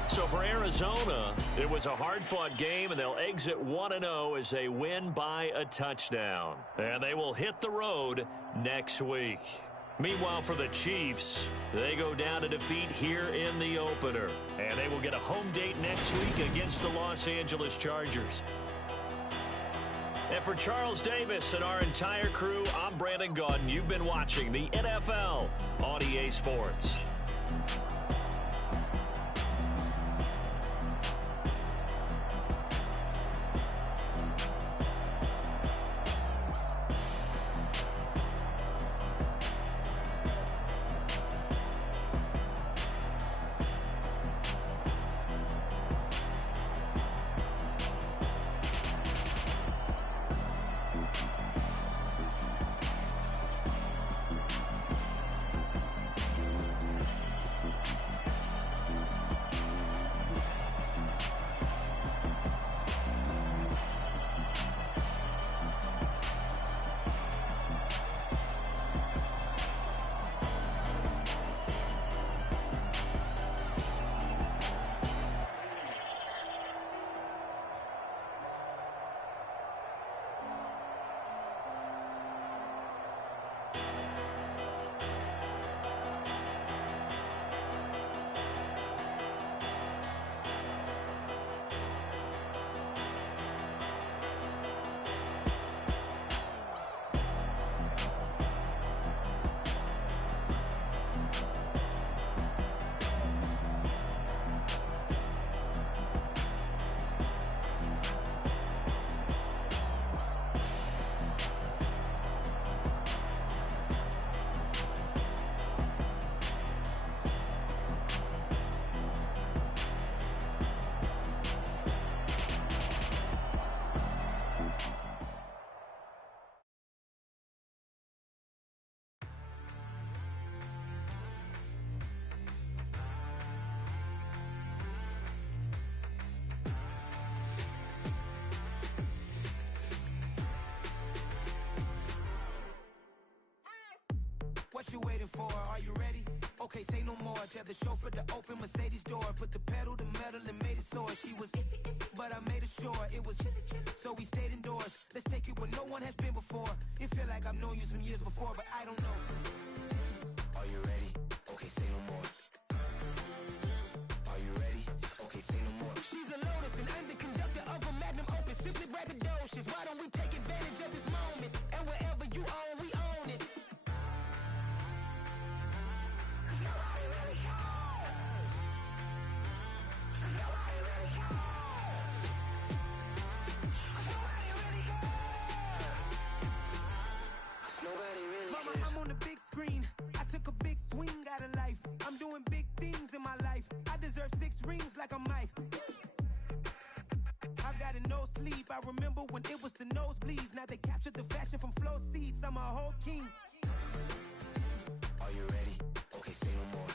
So for Arizona, it was a hard-fought game, and they'll exit 1-0 as they win by a touchdown. And they will hit the road next week. Meanwhile, for the Chiefs, they go down to defeat here in the opener. And they will get a home date next week against the Los Angeles Chargers. And for Charles Davis and our entire crew, I'm Brandon Gaudin. You've been watching the NFL on EA Sports. you waiting for? Are you ready? Okay, say no more. Tell the chauffeur to open Mercedes door. Put the pedal to metal and made it soar. She was, but I made it sure it was. So we stayed indoors. Let's take it where no one has been before. It feel like I've known you some years before, but I don't know. Are you ready? Okay, say no more. Are you ready? Okay, say no more. She's a Lotus and I'm the conductor of a Magnum Opus. Simply braggadocious. Why don't we take advantage of this moment? And wherever you own, we own it. Mama, I'm on the big screen. I took a big swing out of life. I'm doing big things in my life. I deserve 6 rings like I'm Mike. I've got no sleep. I remember when it was the nosebleeds. Now they captured the fashion from flow seats. I'm a whole king. Are you ready? Okay, say no more.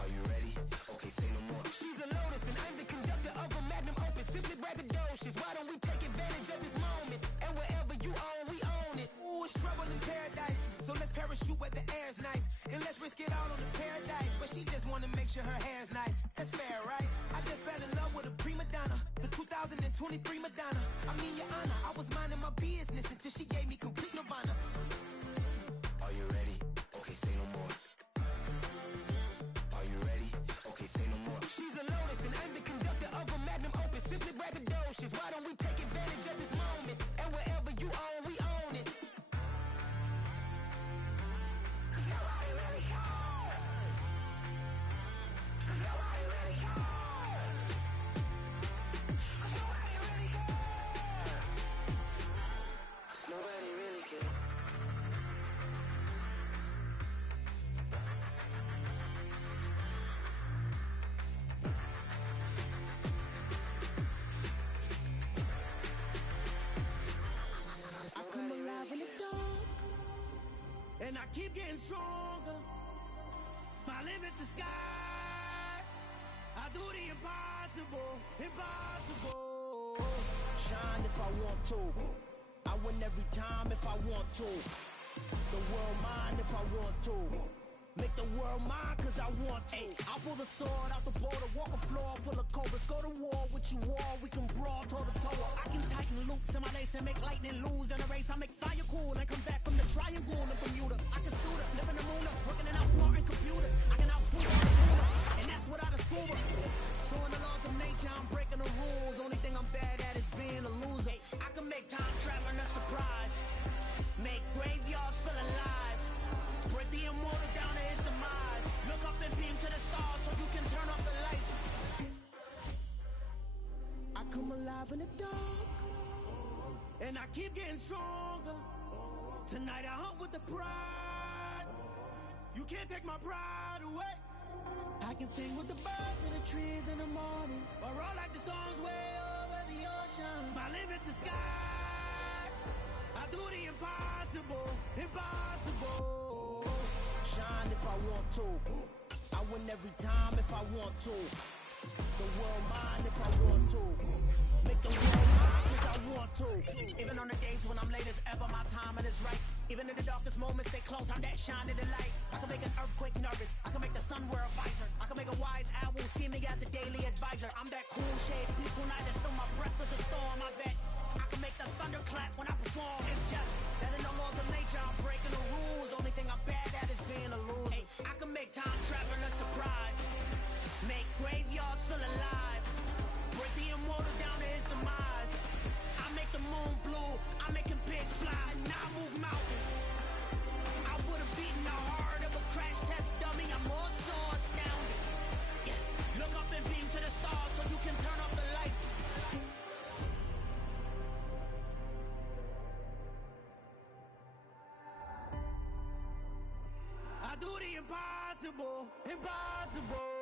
Are you ready? Okay, say no more. She's a Lotus and I'm the conductor of a Magnum Opus. Simply braggadocious. Why don't we take advantage of this moment? And wherever you own, we own it. Ooh, it's trouble in paradise. So let's parachute where the air's nice. And let's risk it all on the paradise. But she just wanna make sure her hair's nice. That's fair, right? I just fell in love with a prima donna. The 2023 Madonna. I mean, your honor, I was minding my business until she gave me complete nirvana. Are you ready? Okay, say no more. Are you ready? Okay, say no more. She's a Lotus and I'm the conductor of a Magnum Opus. Simply braggadocious. Why don't we take advantage of this moment? And wherever you own, we own it. Nobody really cares. I come alive in the dark, and I keep getting stronger. My limit's the sky. I do the impossible, impossible. Shine if I want to. I win every time if I want to. The world mine if I want to. Make the world mine cause I want to. I pull the sword out the border, walk a floor full of cobras. Go to war with you all, we can brawl toe to toe. I can tighten loops in my lace and make lightning lose in a race. I make fire cool and come back from the triangle in Bermuda. I can suit up, live in the moon up, working and outsmarting computers. I can outsmooth all the tuna, and that's without a scuba. So in the laws of nature, I'm breaking the rules. Only thing I'm bad at is being a loser. I can make time traveling a surprise. Make graveyards feel alive. Break the immortal down to his demise. Look up and beam to the stars so you can turn off the lights. I come alive in the dark, and I keep getting stronger. Tonight I hunt with the pride. You can't take my pride away. I can sing with the birds and the trees in the morning, or roll like the storms way over the ocean. My limit's the sky. I do the impossible, impossible. Shine if I want to. I win every time if I want to. The world mine if I want to. Make the world mine cause I want to. Even on the days when I'm late as ever, my timing is right. Even in the darkest moments, stay close, I'm that shining the light. I can make an earthquake nervous. I can make the sun wear a visor. I can make a wise owl see me as a daily advisor. I'm that cool shade, peaceful night, and still my breath is a storm, I bet. I can make the thunder clap when I perform. It's just that in the laws of nature, I'm breaking the rules. Only thing I'm bad at is being a loser. Hey, I can make time traveling a surprise. Make graveyards feel alive. Break the immortal down to his demise. I make the moon blue. I make him pigs fly. Now I move mountains. I would have beaten the heart of a crash test dummy. I'm more so astounded. Yeah. Look up and beam to the stars so you can turn off the lights. I do the impossible, impossible.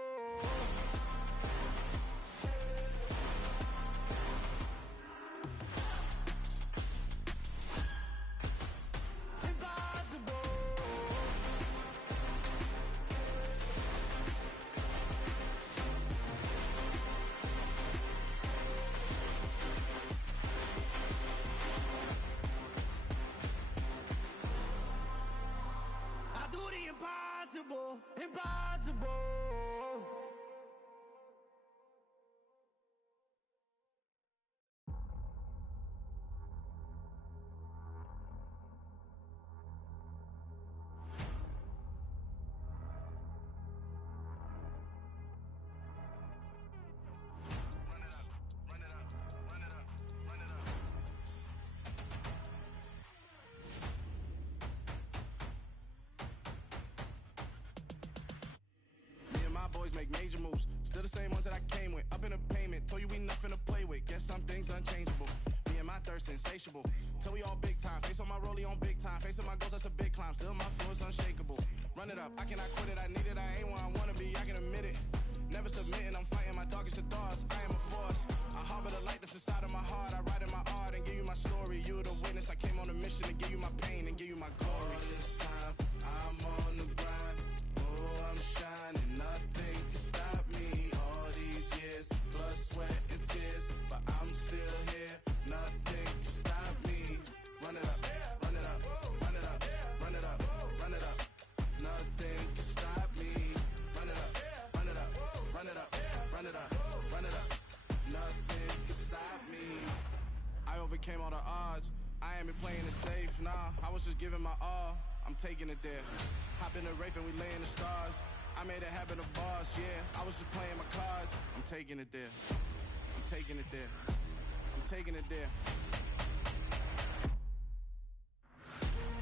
niggas make major moves. Still the same ones that I came with. Up in a payment, told you we nothing to play with. Guess some things unchangeable. Me and my thirst insatiable. Till we all big time. Face on my rollie on big time. Facing my goals, that's a big climb. Still my flow is unshakable. Run it up, I cannot quit it. I need it, I ain't where I wanna be, I can admit it. Never submitting, I'm fighting my darkest of thoughts. I am a force. I harbor the light that's inside of my heart. I write in my art and give you my story. You the witness. I came on a mission to give you my pain and give you my glory. All this time, I'm on the grind. Oh, I'm shining. Nothing can stop me. All these years, blood, sweat, and tears. But I'm still here. Nothing can stop me. Run it up, run it up, run it up, run it up, run it up. Nothing can stop me. Run it up, run it up, run it up, run it up, run it up. Nothing can stop me. I overcame all the odds. I ain't been playing it safe, nah. I was just giving my all. I'm taking it there. Hop in the Wraith and we lay in the stars. I made it happen to boss, yeah. I was just playing my cards. I'm taking it there. I'm taking it there. I'm taking it there.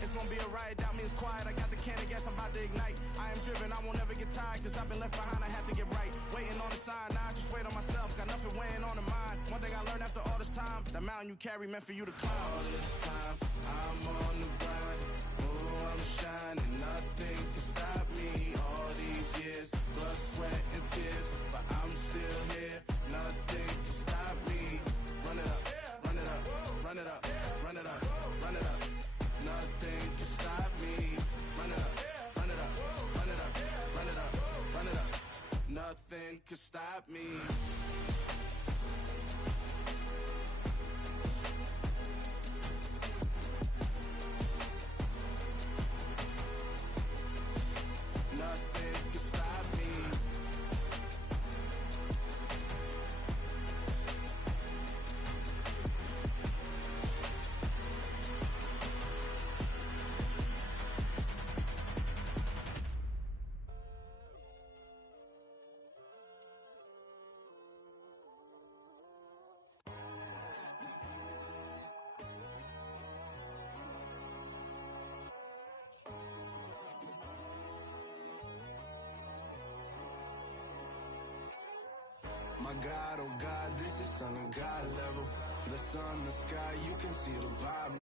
It's gonna be a riot, doubt me it's quiet. I got the can of gas, I'm about to ignite. I am driven, I won't never get tired, cause I've been left behind, I have to get right. Waiting on the sign, now I just wait on myself. Got nothing weighing on the mind. One thing I learned after all this time, the mountain you carry meant for you to climb. All this time, I'm on the grind. Oh, I'm shining, nothing can stop me. All these years, blood, sweat, and tears. But I'm still here, nothing can stop me. Run it up, run it up, run it up, run it up, run it up. Nothing can stop me. Run it up, run it up, run it up, run it up, run it up. Nothing can stop me. Nothing can stop me. My God, oh God, this is Son of God level. The sun, the sky, you can see the vibe